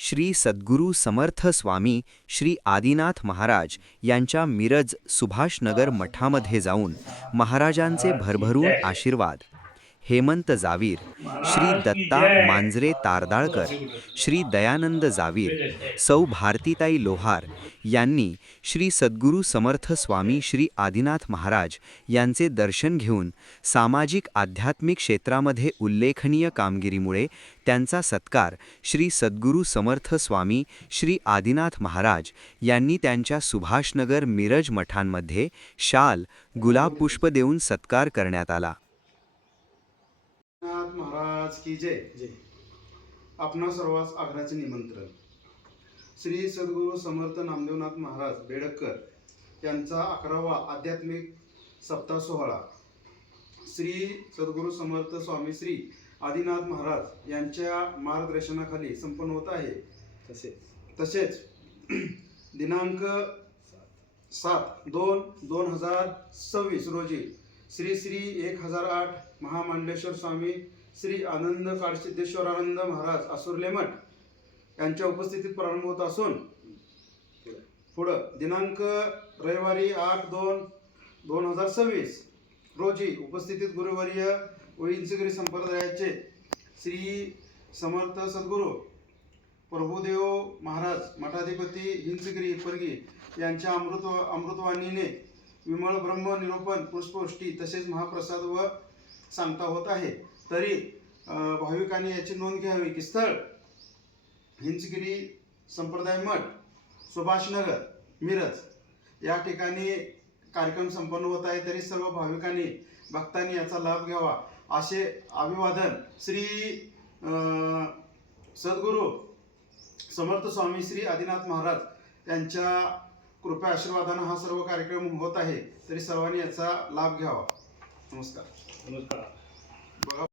श्री सद्गुरू समर्थ स्वामी श्री आदिनाथ महाराज यांच्या मिरज सुभाषनगर मठामध्ये जाऊन महाराजांचे भरभरून आशीर्वाद. हेमंत जावीर, श्री महाराज की दत्ता जय। मांजरे तारदाळकर, श्री दयानंद जावीर, सौ भारतीताई लोहार यांनी श्री सद्गुरू समर्थ स्वामी श्री आदिनाथ महाराज यांचे दर्शन घेऊन सामाजिक आध्यात्मिक क्षेत्रामध्ये उल्लेखनीय कामगिरीमुळे त्यांचा सत्कार श्री सद्गुरू समर्थ स्वामी श्री आदिनाथ महाराज यांनी त्यांच्या सुभाषनगर मिरज मठांमध्ये शाल, गुलाब पुष्प देऊन सत्कार करण्यात आला. नाथ महाराज की जय. जय. आपणा सर्वांस आग्रहाचे निमंत्रण. श्री सद्गुरू समर्थ नामदेवनाथ महाराज बेडकर यांचा 11वा आध्यात्मिक सप्ताह सोहळा श्री सद्गुरू समर्थ स्वामी श्री आदिनाथ महाराज यांच्या मार्गदर्शनाखाली संपन्न होत आहे. तसेच दिनांक 7/2/2026 रोजी श्री श्री 1008 महामांडलेश्वर स्वामी श्री आनंद काळसिद्धेश्वरानंद महाराज आसुर्ले मठ यांच्या उपस्थितीत प्रारंभ होत असून पुढं दिनांक रविवारी 8/2/2026 रोजी उपस्थितीत गुरुवर्य हिंचगिरी संप्रदायाचे श्री समर्थ सद्गुरू प्रभुदेव महाराज मठाधिपती हिंचगिरी परगी यांच्या अमृतवाणीने विमळ ब्रह्म निरूपण पुष्पवृष्टी तसेच महाप्रसाद व सांगता होत आहे. तरी भाविकांनी याची नोंद घ्यावी की स्थळ हिंचगिरी संप्रदाय मठ सुभाषनगर मिरज या ठिकाणी कार्यक्रम संपन्न होत आहे. तरी सर्व भाविकांनी भक्तांनी याचा लाभ घ्यावा असे अभिवादन श्री सद्गुरू समर्थ स्वामी श्री आदिनाथ महाराज यांच्या कृपा आशीर्वादाने हा सर्व कार्यक्रम होत आहे. तरी सर्वांनी याचा लाभ घ्यावा. नमस्कार. नमस्कार.